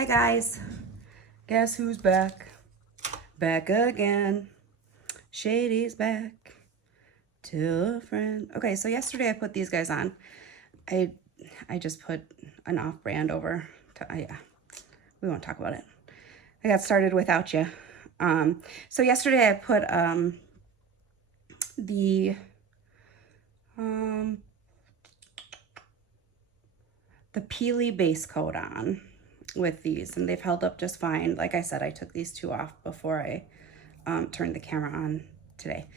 Hi guys, guess who's back? Back again. Shady's back. Tell a friend. Okay, so yesterday I put these guys on. I just put an off-brand over. Yeah, we won't talk about it. I got started without you. So yesterday I put the Peely base coat on with these, and they've held up just fine. Like I said, I took these two off before I turned the camera on today.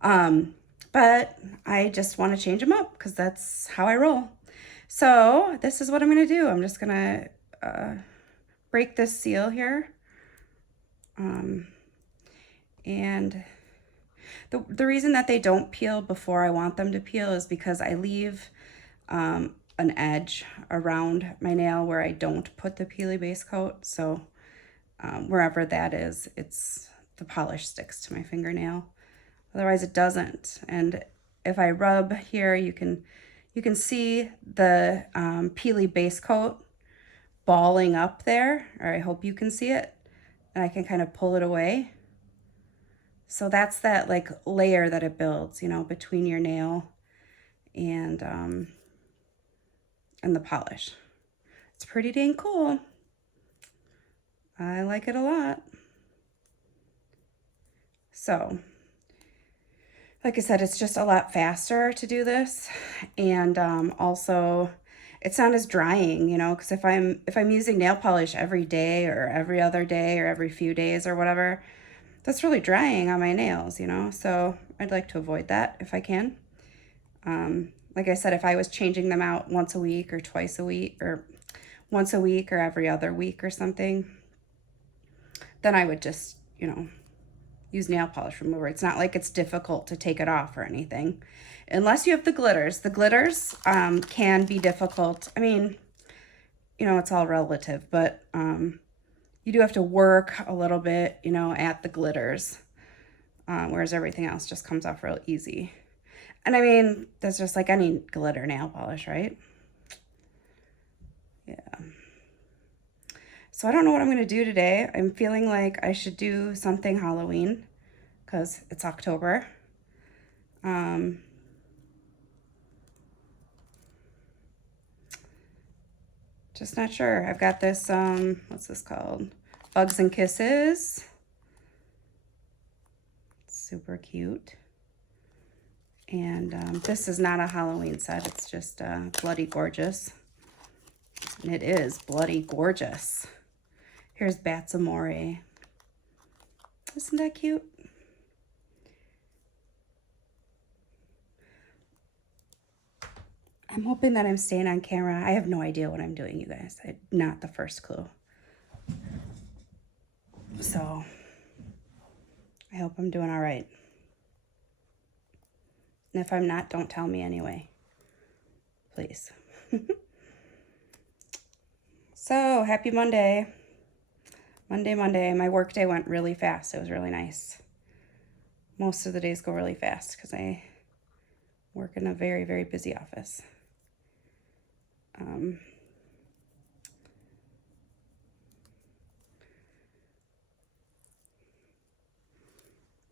But I just want to change them up because that's how I roll. So this is what I'm going to do. I'm just going to break this seal here. And the reason that they don't peel before I want them to peel is because I leave an edge around my nail where I don't put the Peely base coat. So wherever that is, the polish sticks to my fingernail. Otherwise it doesn't. And if I rub here, you can see the Peely base coat balling up there, or I hope you can see it, and I can kind of pull it away. So that's that like layer that it builds, you know, between your nail and the polish. It's pretty dang cool. I like it a lot. So, like I said, it's just a lot faster to do this, and also it's not as drying, you know, because if I'm using nail polish every day or every other day or every few days or whatever, that's really drying on my nails, you know. So I'd like to avoid that if I can. Like I said, if I was changing them out once a week or twice a week or once a week or every other week or something, then I would just, you know, use nail polish remover. It's not like it's difficult to take it off or anything, unless you have the glitters. The glitters can be difficult. I mean, you know, it's all relative, but you do have to work a little bit, you know, at the glitters, whereas everything else just comes off real easy. And I mean, that's just like any glitter nail polish, right? Yeah. So I don't know what I'm going to do today. I'm feeling like I should do something Halloween because it's October. Just not sure. I've got this, what's this called? Bugs and Kisses. Super cute. And this is not a Halloween set. It's just Bloody Gorgeous. And it is bloody gorgeous. Here's Bats Amore. Isn't that cute? I'm hoping that I'm staying on camera. I have no idea what I'm doing, you guys. Not the first clue. So I hope I'm doing all right. And if I'm not, don't tell me anyway. Please. So, happy Monday. Monday. My work day went really fast. It was really nice. Most of the days go really fast because I work in a very, very busy office.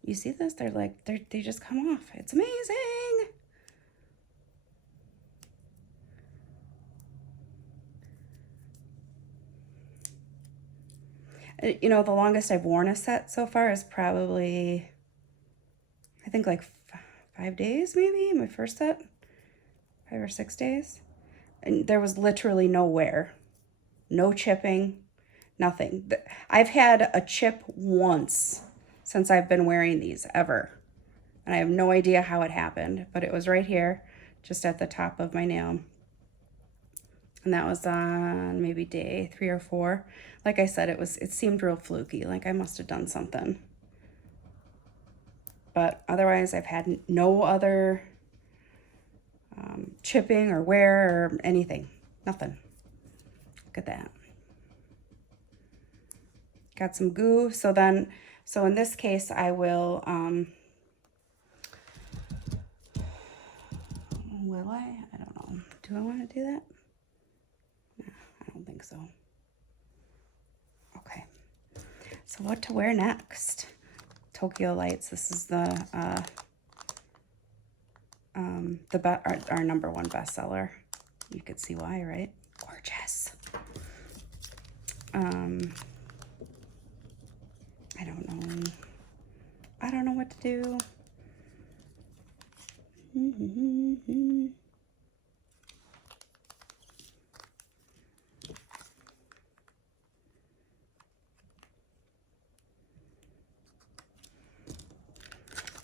You see this? They just come off. It's amazing. You know, the longest I've worn a set so far is probably, I think like 5 days maybe, my first set. 5 or 6 days. And there was literally no wear. No chipping, nothing. I've had a chip once since I've been wearing these, ever. And I have no idea how it happened, but it was right here, just at the top of my nail. And that was on maybe day 3 or 4. Like I said, it seemed real fluky, like I must have done something. But otherwise, I've had no other chipping or wear or anything. Nothing. Look at that. Got some goo. So in this case, I will, will I? don't know. Do I want to do that? No, I don't think so. So what to wear next? Tokyo Lights. This is our number one bestseller. You could see why, right? Gorgeous. I don't know. I don't know what to do.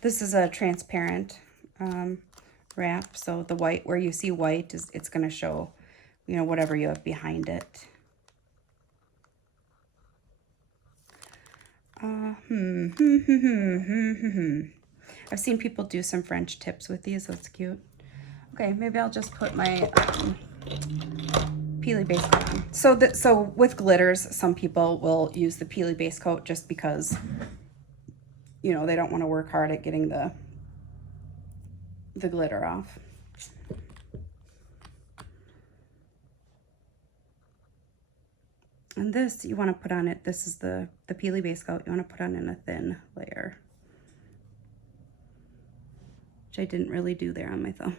This is a transparent wrap, so the white, where you see white, it's going to show, you know, whatever you have behind it. I've seen people do some French tips with these. That's cute. Okay, maybe I'll just put my Peely base coat on. So with glitters, some people will use the Peely base coat just because, you know, they don't want to work hard at getting the glitter off. And this, you want to put on it, this is the Peely base coat, you want to put on in a thin layer. Which I didn't really do there on my thumb.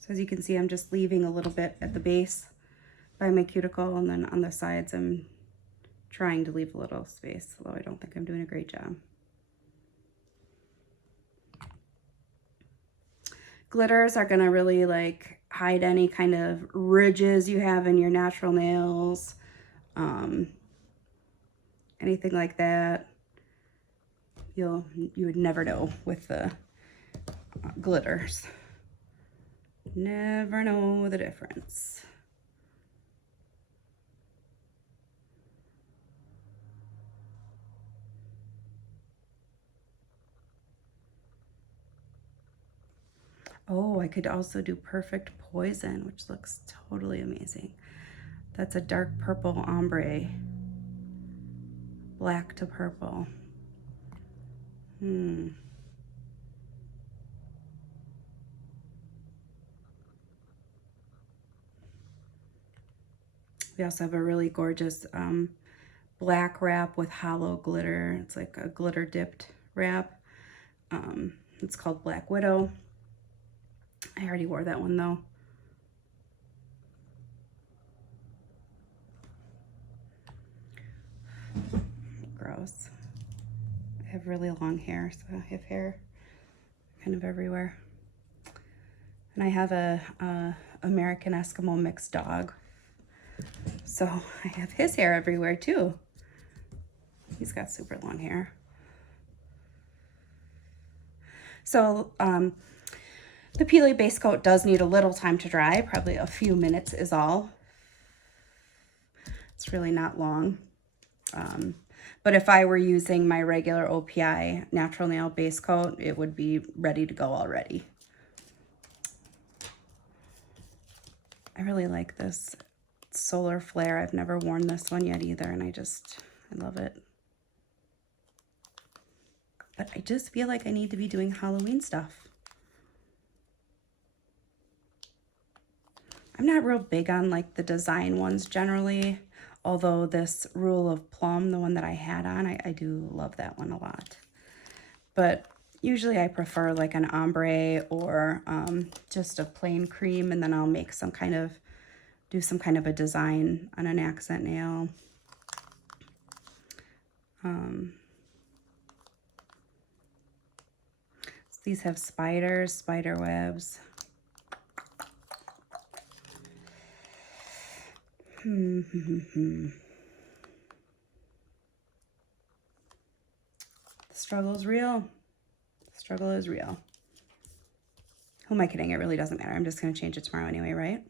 So as you can see, I'm just leaving a little bit at the base by my cuticle, and then on the sides I'm trying to leave a little space, although I don't think I'm doing a great job. Glitters are gonna really like hide any kind of ridges you have in your natural nails, anything like that. You would never know with the glitters. Never know the difference. Oh, I could also do Perfect Poison, which looks totally amazing. That's a dark purple ombre. Black to purple. We also have a really gorgeous black wrap with hollow glitter. It's like a glitter dipped wrap. It's called Black Widow. I already wore that one though. Gross. I have really long hair, so I have hair kind of everywhere. And I have a American Eskimo mixed dog. So I have his hair everywhere too. He's got super long hair. So the Peely base coat does need a little time to dry. Probably a few minutes is all. It's really not long. But if I were using my regular OPI natural nail base coat, it would be ready to go already. I really like this Solar Flare. I've never worn this one yet either, and I love it. But I just feel like I need to be doing Halloween stuff. I'm not real big on like the design ones generally, although this Rule of Plum, the one that I had on, I do love that one a lot. But usually I prefer like an ombre or just a plain cream, and then I'll make some kind of, do some kind of a design on an accent nail. These have spiders, spider webs. The struggle is real. The struggle is real. Who am I kidding? It really doesn't matter. I'm just going to change it tomorrow anyway, right?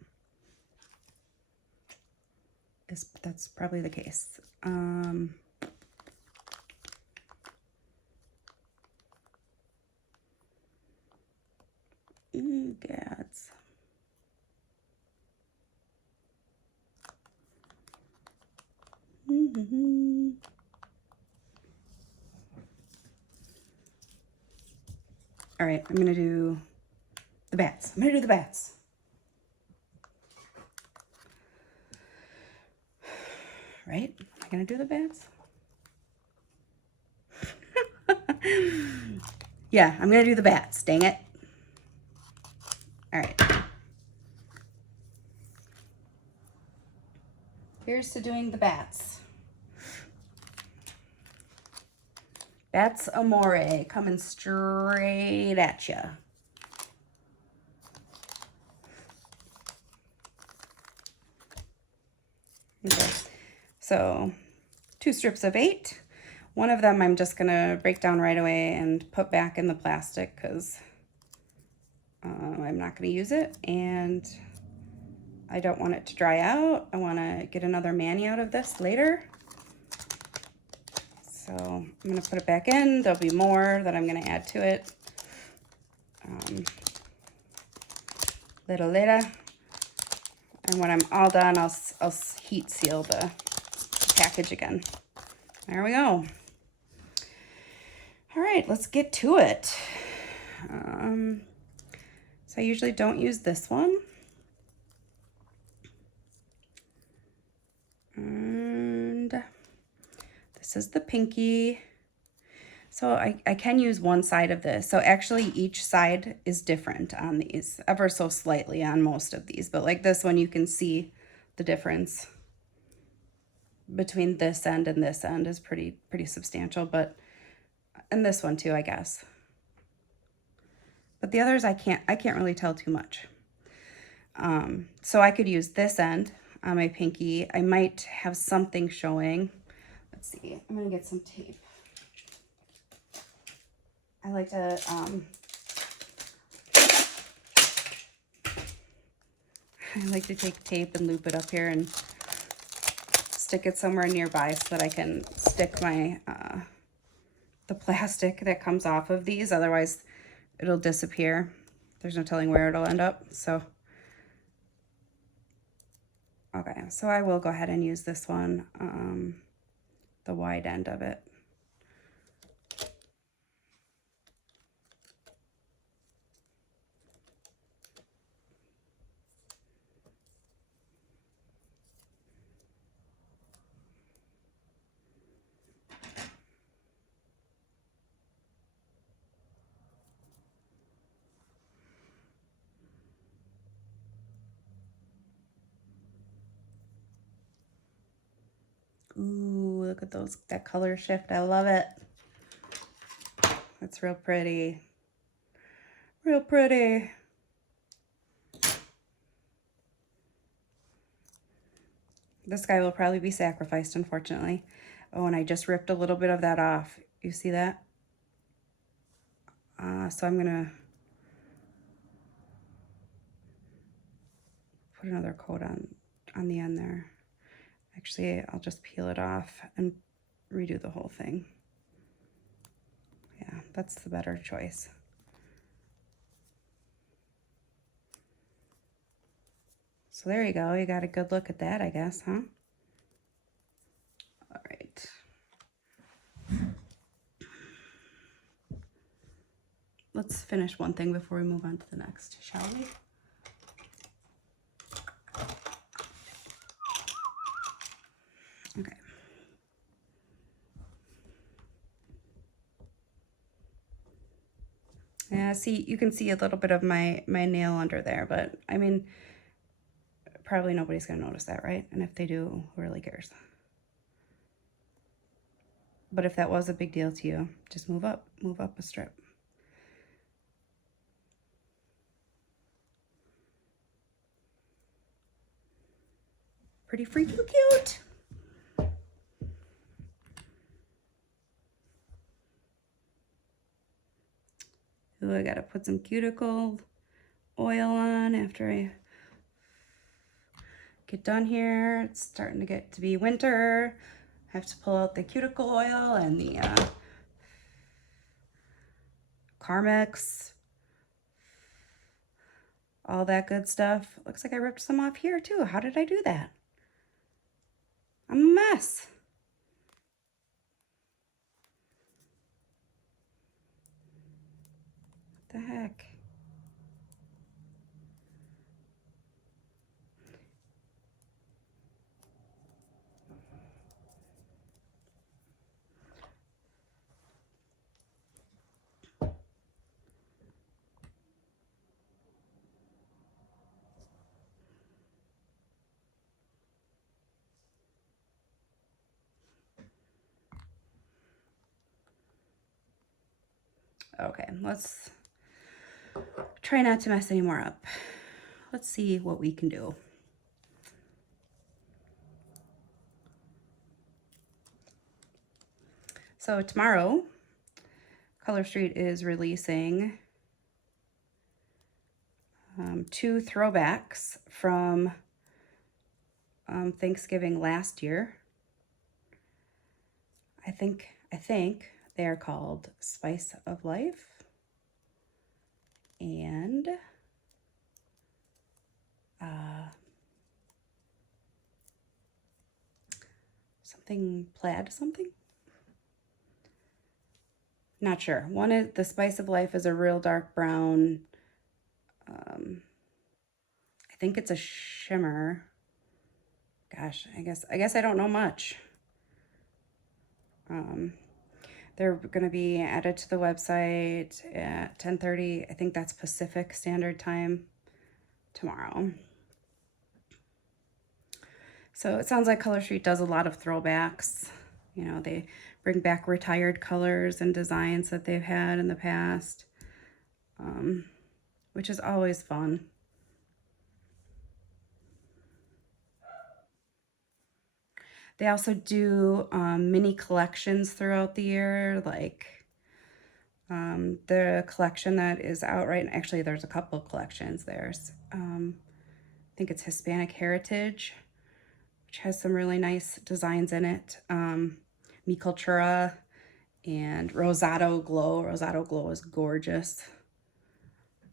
That's probably the case. Gads. All right, I'm gonna do the bats. I'm gonna do the bats. right? Am I gonna do the bats? Yeah, I'm gonna do the bats, dang it. All right. Here's to doing the bats. Bats Amore coming straight at you. Okay, so 2 strips of 8. One of them I'm just gonna break down right away and put back in the plastic because I'm not gonna use it and I don't want it to dry out. I wanna get another mani out of this later. So I'm gonna put it back in. There'll be more that I'm gonna add to it. Little later. And when I'm all done, I'll heat seal the package again. There we go. All right, let's get to it. So I usually don't use this one. And this is the pinky. So I can use one side of this. So actually each side is different on these, ever so slightly on most of these. But like this one, you can see the difference between this end and this end is pretty substantial. But, and this one too, I guess. But the others, I can't really tell too much. So I could use this end on my pinky. I might have something showing. Let's see, I'm gonna get some tape. I like to, take tape and loop it up here and stick it somewhere nearby so that I can stick my, the plastic that comes off of these. Otherwise, it'll disappear. There's no telling where it'll end up, so. Okay, so I will go ahead and use this one, the wide end of it. Ooh, look at that color shift. I love it. It's real pretty. Real pretty. This guy will probably be sacrificed, unfortunately. Oh, and I just ripped a little bit of that off. You see that? So I'm gonna put another coat on the end there. Actually, I'll just peel it off and redo the whole thing. Yeah, that's the better choice. So there you go. You got a good look at that, I guess, huh? All right. Let's finish one thing before we move on to the next, shall we? Okay. Yeah, see, you can see a little bit of my nail under there, but I mean, probably nobody's gonna notice that, right? And if they do, who really cares? But if that was a big deal to you, just move up a strip. Pretty freaking cute. Ooh, I gotta put some cuticle oil on after I get done here. It's starting to get to be winter. I have to pull out the cuticle oil and the Carmex, all that good stuff. Looks like I ripped some off here too. How did I do that? I'm a mess. What the heck? Okay, let's try not to mess any more up. Let's see what we can do. So tomorrow, Color Street is releasing 2 throwbacks from Thanksgiving last year. I think they are called Spice of Life and something plaid something. Not sure. One is the Spice of Life is a real dark brown. I think it's a shimmer. Gosh, I guess I don't know much. They're going to be added to the website at 10:30. I think that's Pacific Standard Time tomorrow. So it sounds like Color Street does a lot of throwbacks. You know, they bring back retired colors and designs that they've had in the past, which is always fun. They also do mini collections throughout the year, like the collection that is out right now. Actually, there's a couple of collections. There's, I think it's Hispanic Heritage, which has some really nice designs in it. Mi Cultura and Rosado Glow. Rosado Glow is gorgeous.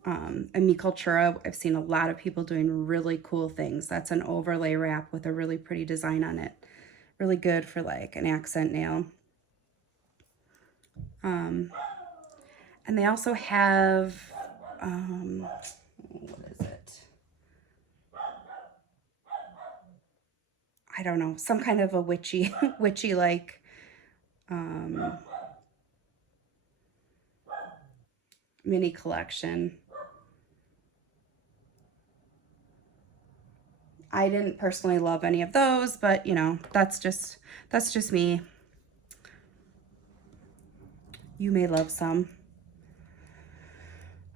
And Mi Cultura, I've seen a lot of people doing really cool things. That's an overlay wrap with a really pretty design on it. Really good for like an accent nail. And they also have, what is it? I don't know, some kind of a witchy, witchy-like mini collection. I didn't personally love any of those, but you know, that's just me. You may love some.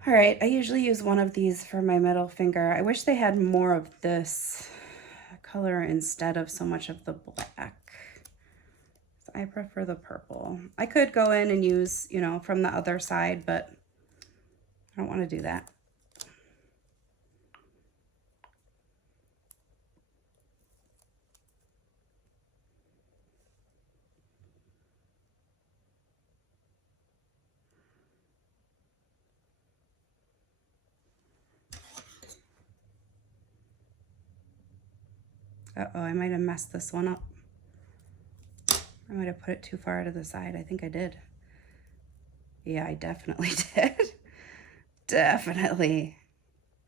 All right, I usually use one of these for my middle finger. I wish they had more of this color instead of so much of the black. I prefer the purple. I could go in and use, you know, from the other side, but I don't want to do that. Uh-oh, I might have messed this one up. I might have put it too far to the side. I think I did. Yeah, I definitely did. Definitely.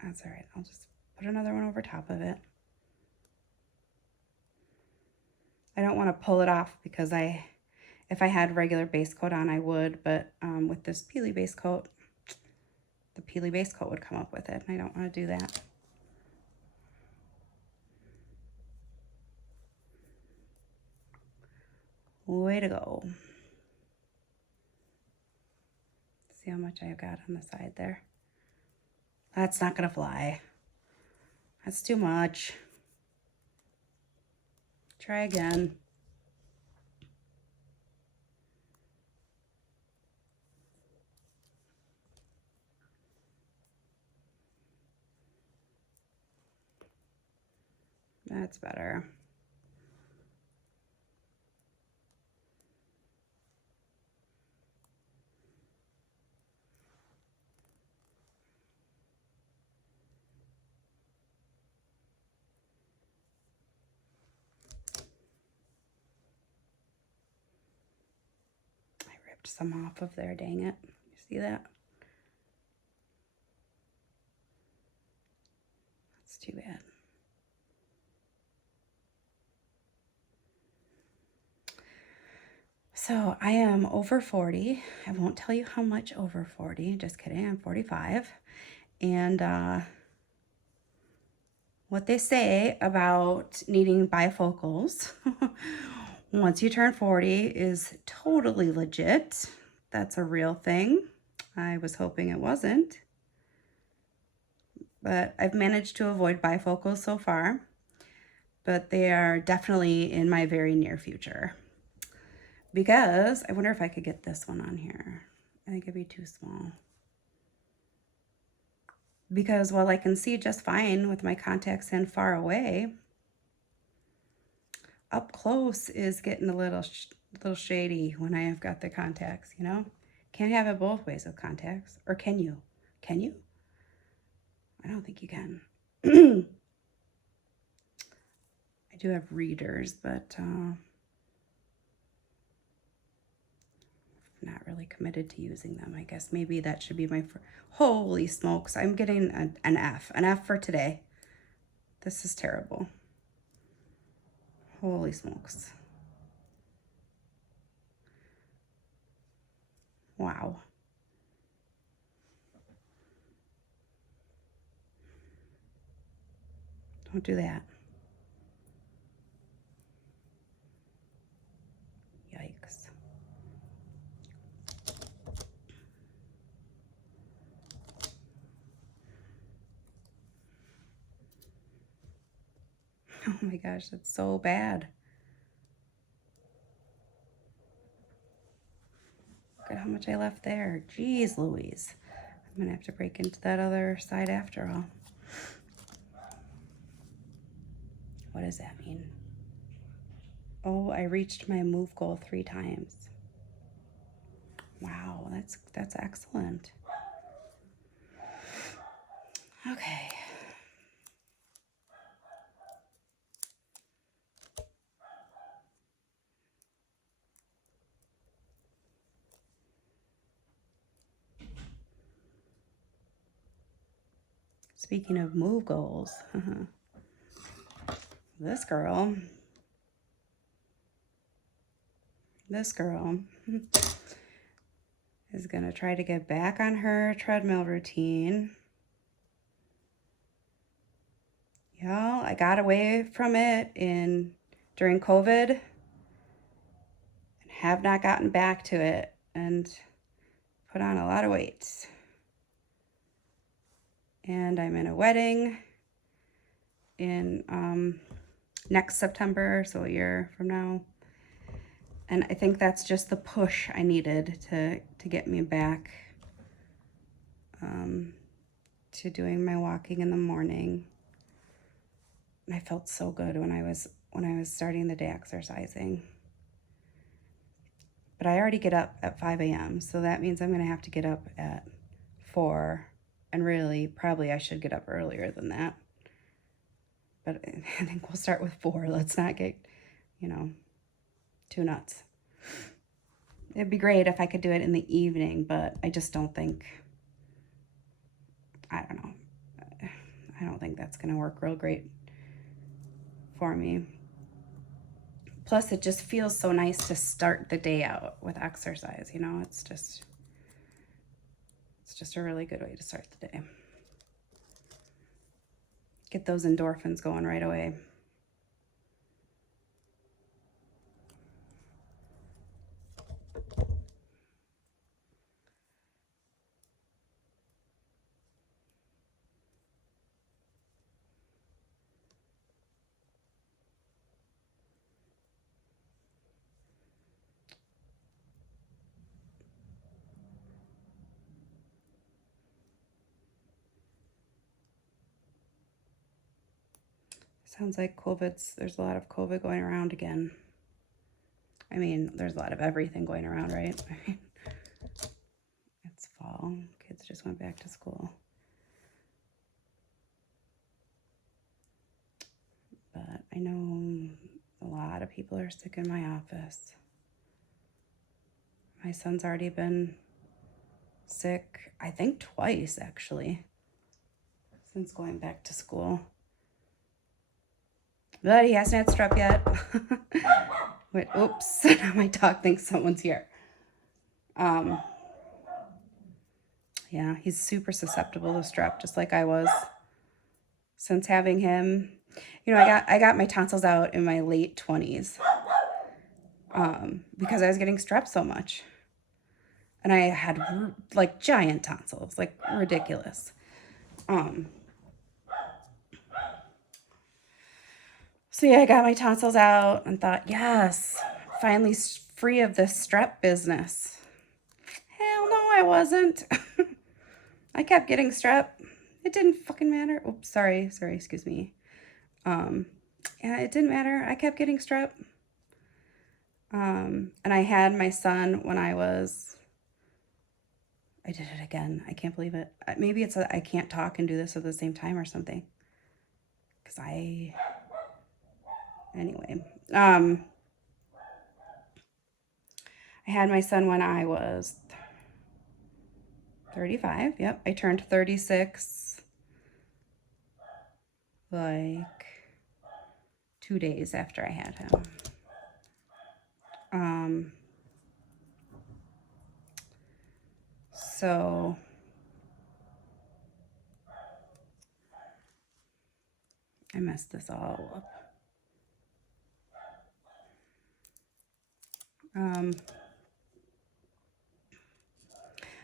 That's all right. I'll just put another one over top of it. I don't want to pull it off because if I had regular base coat on, I would, but with this peely base coat, the peely base coat would come up with it, and I don't want to do that. Way to go. See how much I've got on the side there. That's not gonna fly. That's too much. Try again. That's better. I ripped some off of there, dang it. You see that? That's too bad. So I am over 40. I won't tell you how much over 40. Just kidding. I'm 45. And what they say about needing bifocals once you turn 40 is totally legit. That's a real thing. I was hoping it wasn't, but I've managed to avoid bifocals so far, but they are definitely in my very near future. Because I wonder if I could get this one on here. I think it'd be too small. Because while I can see just fine with my contacts in far away, up close is getting a little shady when I have got the contacts, you know? Can't have it both ways with contacts. Or can you? Can you? I don't think you can. I do have readers, but not really committed to using them. I guess maybe that should be my holy smokes, I'm getting an F for today. This is terrible. Holy smokes. Wow. Don't do that. Yikes. Oh my gosh, that's so bad. Look at how much I left there. Jeez Louise. I'm gonna have to break into that other side after all. What does that mean? Oh, I reached my move goal 3 times. Wow, that's excellent. Okay. Speaking of move goals, this girl is gonna try to get back on her treadmill routine. Y'all, I got away from it during COVID and have not gotten back to it and put on a lot of weight. And I'm in a wedding in next September, so a year from now. And I think that's just the push I needed to get me back to doing my walking in the morning. And I felt so good when I was starting the day exercising. But I already get up at 5 a.m., so that means I'm gonna have to get up at 4, and really, probably I should get up earlier than that. But I think we'll start with 4. Let's not get, too nuts. It'd be great if I could do it in the evening, but I just don't think, I don't know. I don't think that's gonna work real great for me. Plus, it just feels so nice to start the day out with exercise, It's just a really good way to start the day. Get those endorphins going right away. Sounds like there's a lot of COVID going around again. I mean, there's a lot of everything going around, right? It's fall. Kids just went back to school. But I know a lot of people are sick in my office. My son's already been sick, I think twice actually, since going back to school. But he hasn't had strep yet. Wait, oops, now my dog thinks someone's here. Yeah, he's super susceptible to strep, just like I was. Since having him, I got my tonsils out in my late 20s because I was getting strep so much. And I had like giant tonsils, like ridiculous. Um, so yeah, I got my tonsils out and thought, yes, finally free of this strep business. Hell no, I wasn't. I kept getting strep. It didn't fucking matter. Oops, sorry, excuse me. Um, yeah, it didn't matter. I kept getting strep. And I had my son when I did it again. I can't believe it. Maybe it's I can't talk and do this at the same time or something. Because anyway. I had my son when I was 35. Yep, I turned 36 like 2 days after I had him. So I messed this all up.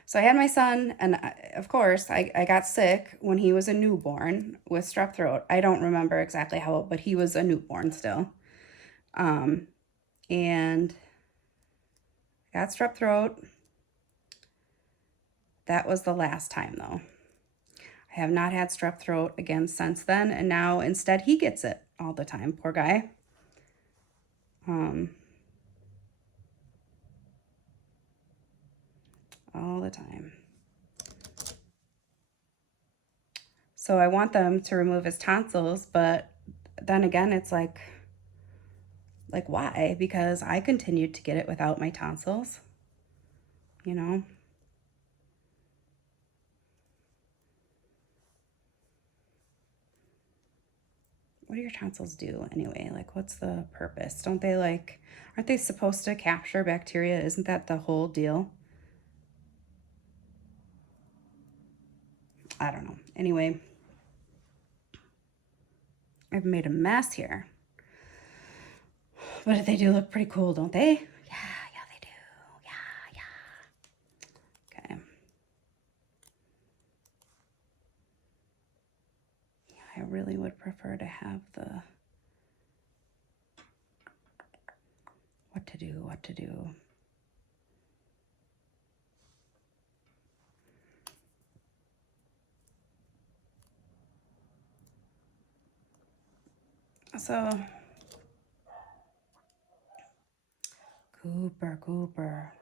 So I had my son, and of course, I got sick when he was a newborn with strep throat. I don't remember exactly how old, but he was a newborn still. And got strep throat. That was the last time, though. I have not had strep throat again since then, and now instead he gets it all the time. Poor guy. All the time. So I want them to remove his tonsils, but then again, it's like why? Because I continued to get it without my tonsils, you know? What do your tonsils do anyway? Like, what's the purpose? Don't they aren't they supposed to capture bacteria? Isn't that the whole deal? I don't know. Anyway, I've made a mess here. But they do look pretty cool, don't they? Yeah, they do. Yeah. Okay. Yeah, I really would prefer to have the what to do. So, Cooper.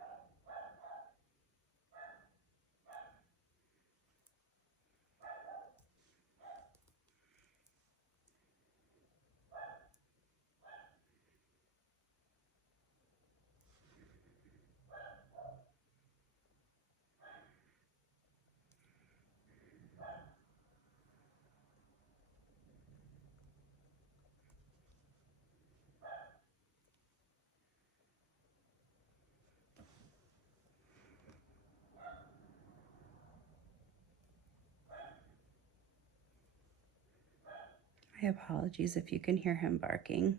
My apologies if you can hear him barking.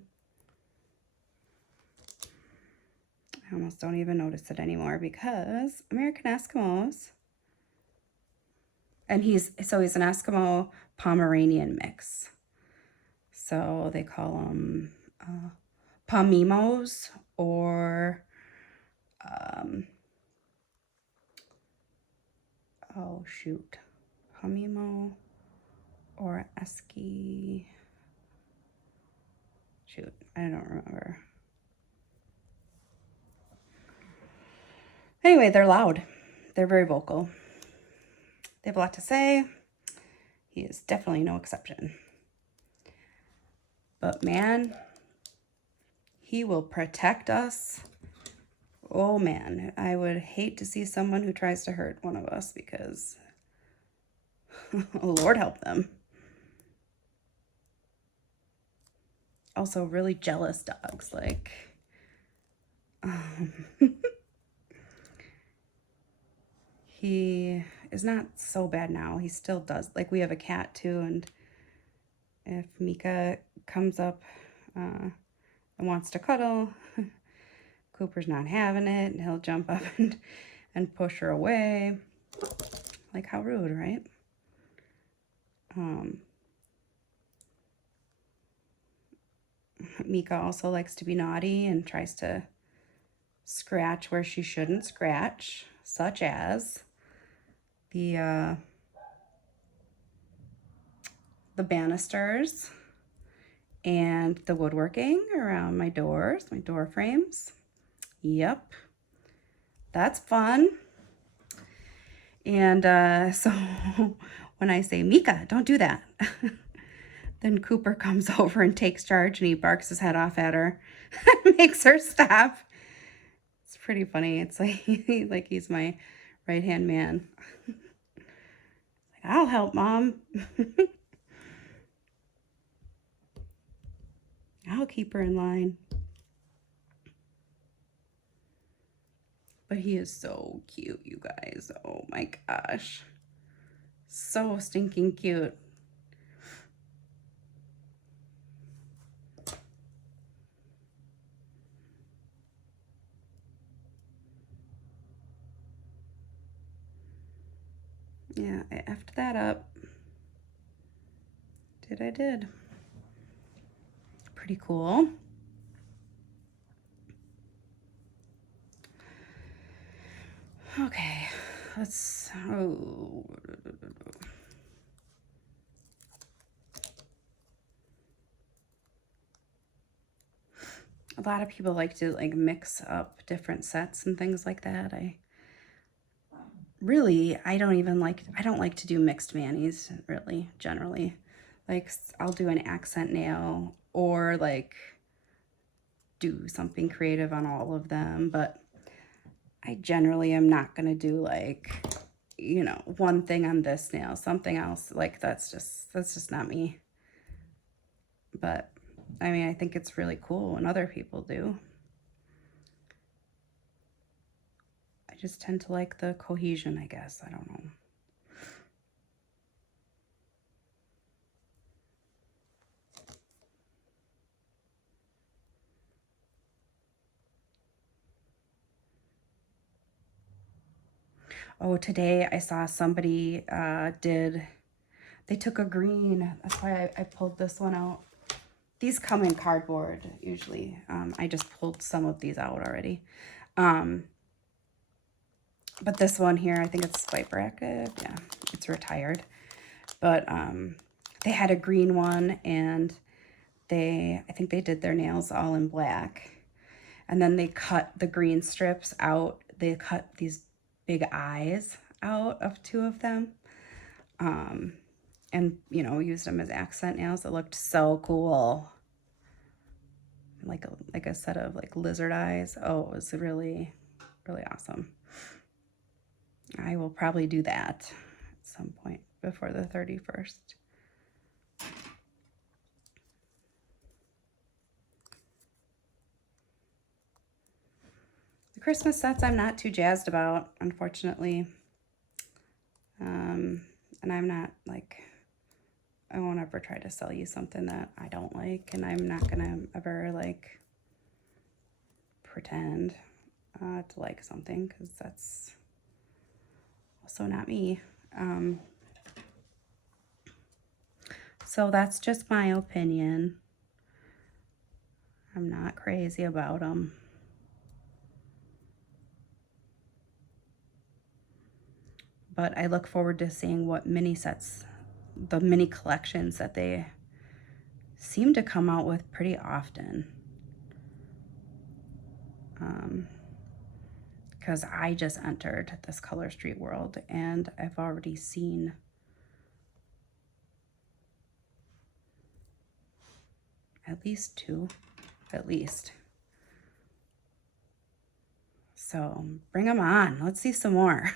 I almost don't even notice it anymore because American Eskimos, and he's an Eskimo Pomeranian mix. So they call them Pomimos or oh shoot, Pomimo or Eski. Shoot, I don't remember. Anyway, they're loud. They're very vocal. They have a lot to say. He is definitely no exception. But man, he will protect us. Oh man, I would hate to see someone who tries to hurt one of us because Lord help them. Also really jealous dogs, like he is not so bad now. He still does. Like we have a cat too, and if Mika comes up and wants to cuddle, Cooper's not having it, and he'll jump up and and push her away. Like, how rude, right? Mika also likes to be naughty and tries to scratch where she shouldn't scratch, such as the banisters and the woodworking around my doors, my door frames. Yep, that's fun. And so when I say, Mika, don't do that, then Cooper comes over and takes charge and he barks his head off at her and makes her stop. It's pretty funny. It's like, like he's my right-hand man. Like, I'll help, Mom. I'll keep her in line. But he is so cute, you guys. Oh my gosh. So stinking cute. Yeah, I effed that up. I did. Pretty cool. Okay, let's, oh. A lot of people like to like mix up different sets and things like that. I don't like to do mixed manis, really, generally. Like, I'll do an accent nail or like do something creative on all of them, but I generally am not going to do like, you know, one thing on this nail, something else. Like, that's just not me. But I mean, I think it's really cool when other people do. I just tend to like the cohesion, I guess. I don't know. Oh, today I saw somebody they took a green. That's why I pulled this one out. These come in cardboard usually. I just pulled some of these out already. But this one here, I think it's Swipe Racket. Yeah, it's retired. But they had a green one, and I think they did their nails all in black. And then they cut the green strips out. They cut these big eyes out of two of them. And, you know, used them as accent nails. It looked so cool. Like a set of like lizard eyes. Oh, it was really, really awesome. I will probably do that at some point before the 31st. The Christmas sets I'm not too jazzed about, unfortunately. And I'm not like, I won't ever try to sell you something that I don't like, and I'm not gonna ever like pretend to like something, because that's also not me. So that's just my opinion. I'm not crazy about them. But I look forward to seeing what mini sets, the mini collections that they seem to come out with pretty often. Because I just entered this Color Street world and I've already seen at least two, at least. So bring them on. Let's see some more.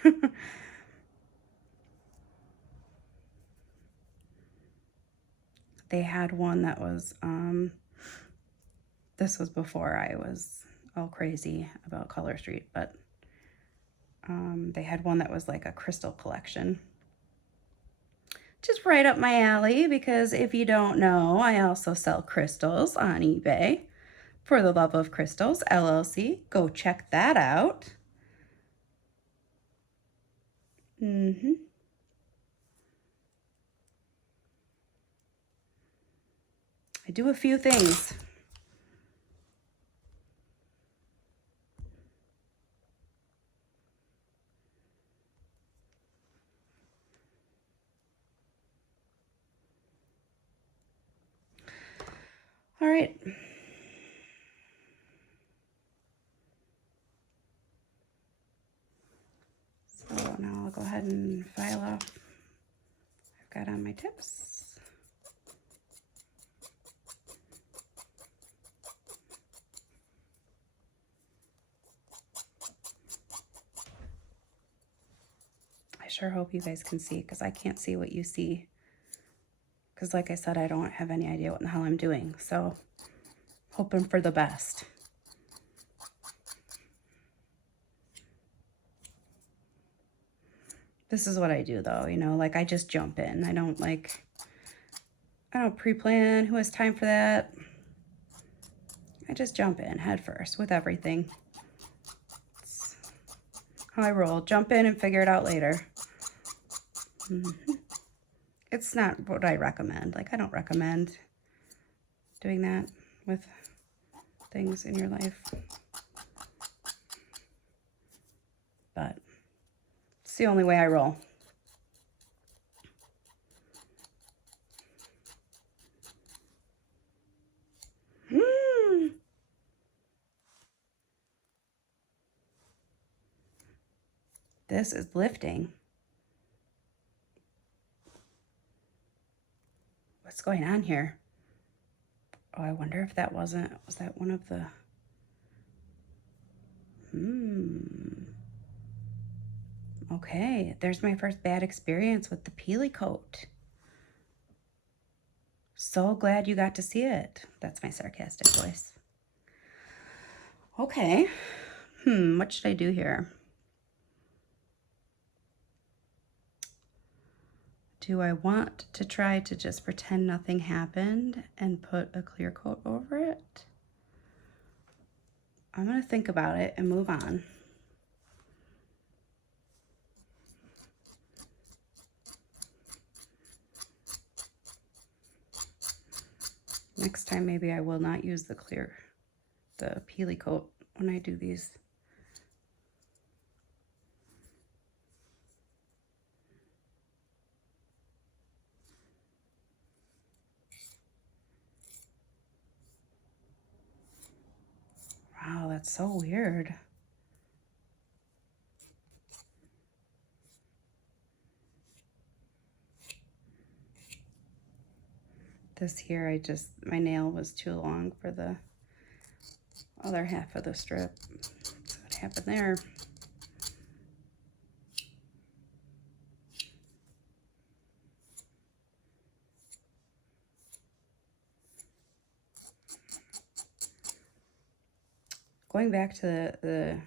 They had one that was, this was before I was all crazy about Color Street, but they had one that was like a crystal collection. Just right up my alley, because if you don't know, I also sell crystals on eBay. For the Love of Crystals, LLC. Go check that out. Mm-hmm. I do a few things. All right. So now I'll go ahead and file off I've got on my tips. I sure hope you guys can see, because I can't see what you see. Because like I said, I don't have any idea what the hell I'm doing. So hoping for the best. This is what I do though, you know, like I just jump in. I don't pre-plan. Who has time for that? I just jump in head first with everything. That's how I roll. Jump in and figure it out later. It's not what I recommend. Like, I don't recommend doing that with things in your life. But it's the only way I roll. This is lifting. What's going on here? Oh, I wonder if that was that one of the, Okay, there's my first bad experience with the peely coat. So glad you got to see it. That's my sarcastic voice. Okay. What should I do here? Do I want to try to just pretend nothing happened and put a clear coat over it? I'm going to think about it and move on. Next time, maybe I will not use the peely coat when I do these. Wow, that's so weird. This here, my nail was too long for the other half of the strip. That's what happened there. Going back to the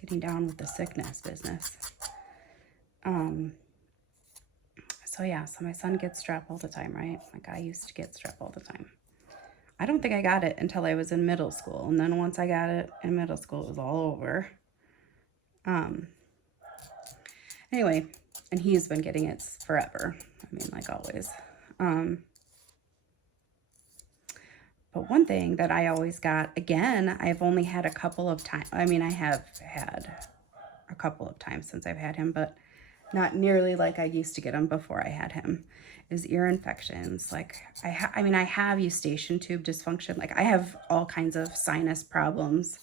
getting down with the sickness business. So yeah, so my son gets strep all the time, right? Like I used to get strep all the time. I don't think I got it until I was in middle school. And then once I got it in middle school, it was all over. Anyway, and he's been getting it forever. I mean, like always. But one thing that I always got, again, I've only had a couple of times. I mean, I have had a couple of times since I've had him, but not nearly like I used to get them before I had him, is ear infections. Like I mean, I have eustachian tube dysfunction. Like I have all kinds of sinus problems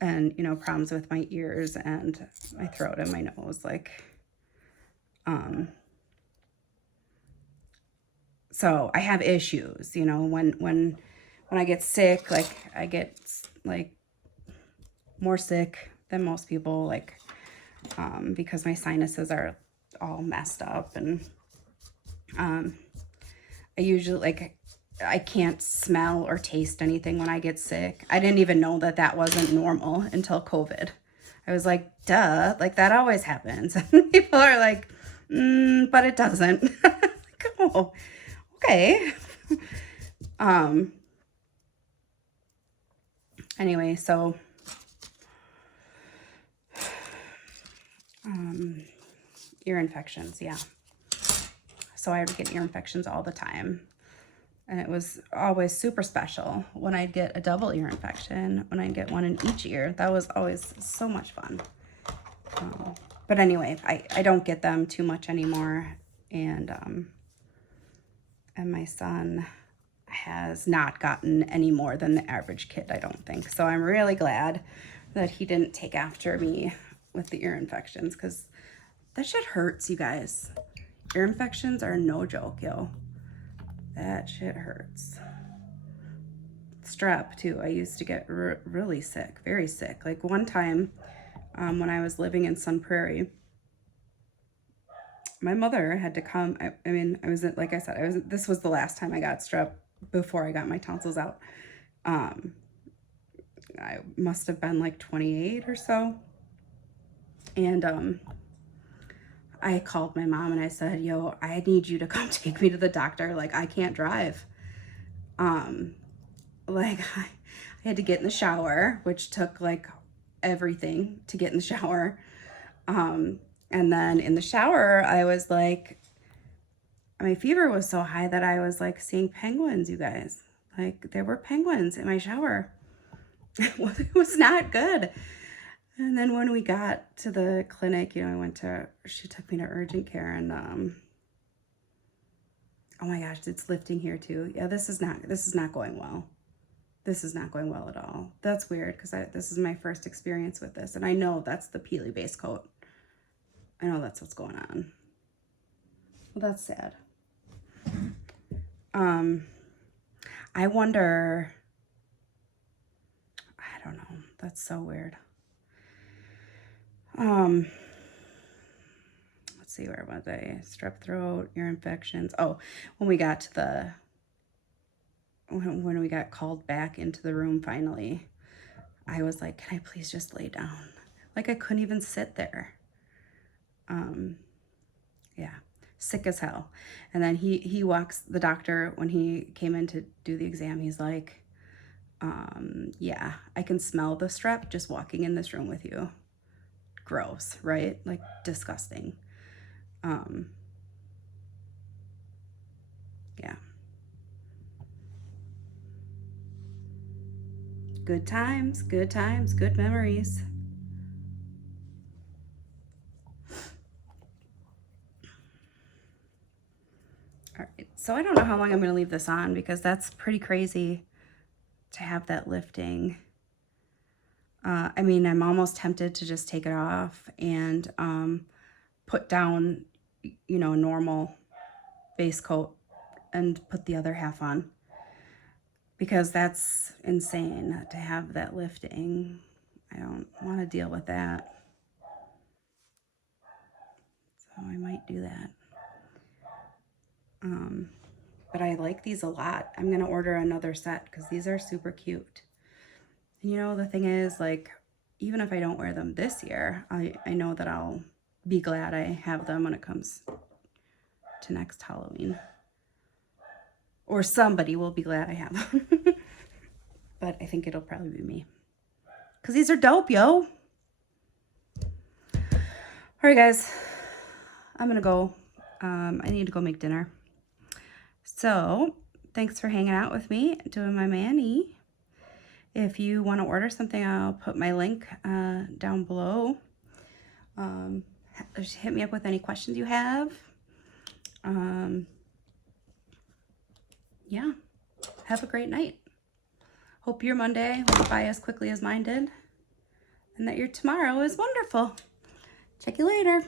and, you know, problems with my ears and my throat and my nose. Like, so I have issues, you know, when I get sick, like I get like more sick than most people, like, because my sinuses are all messed up. And I usually, like, I can't smell or taste anything when I get sick. I didn't even know that that wasn't normal until COVID. I was like, duh, like that always happens. And people are like, but it doesn't. Like, oh, okay. Anyway, so ear infections, yeah. So I would get ear infections all the time. And it was always super special when I'd get a double ear infection, when I'd get one in each ear. That was always so much fun. But anyway, I don't get them too much anymore. And my son has not gotten any more than the average kid, I don't think. So I'm really glad that he didn't take after me with the ear infections, because that shit hurts, you guys. Ear infections are no joke, yo. That shit hurts. Strep, too. I used to get really sick, very sick. Like one time when I was living in Sun Prairie, my mother had to come. I mean, I was, like I said, this was the last time I got strep before I got my tonsils out. I must have been like 28 or so. And I called my mom and I said, yo, I need you to come take me to the doctor. Like, I can't drive. Like, I had to get in the shower, which took like everything to get in the shower. And then in the shower, I was like, my fever was so high that I was like seeing penguins, you guys. Like, there were penguins in my shower. It was not good. And then when we got to the clinic, you know, she took me to urgent care, and oh my gosh, it's lifting here too. Yeah, this is not going well. This is not going well at all. That's weird, because this is my first experience with this, and I know that's the Peely base coat. I know that's what's going on. Well, that's sad. I wonder, I don't know. That's so weird. Let's see, where was I? Strep throat, ear infections. Oh, when we got to when we got called back into the room finally, I was like, can I please just lay down? Like, I couldn't even sit there. Yeah, sick as hell. And then he walks, the doctor, when he came in to do the exam, he's like, yeah, I can smell the strep just walking in this room with you. Gross, right? Like, disgusting. Yeah. Good times, good memories. All right, so I don't know how long I'm going to leave this on, because that's pretty crazy to have that lifting. I mean, I'm almost tempted to just take it off and put down, you know, a normal base coat and put the other half on, because that's insane to have that lifting. I don't want to deal with that. So I might do that. But I like these a lot. I'm going to order another set, because these are super cute. And you know, the thing is, like, even if I don't wear them this year, I know that I'll be glad I have them when it comes to next Halloween. Or somebody will be glad I have them. But I think it'll probably be me, because these are dope, yo. All right, guys. I'm going to go. I need to go make dinner. So thanks for hanging out with me, doing my mani. If you want to order something, I'll put my link down below. Just hit me up with any questions you have. Yeah, have a great night. Hope your Monday went by as quickly as mine did, and that your tomorrow is wonderful. Check you later.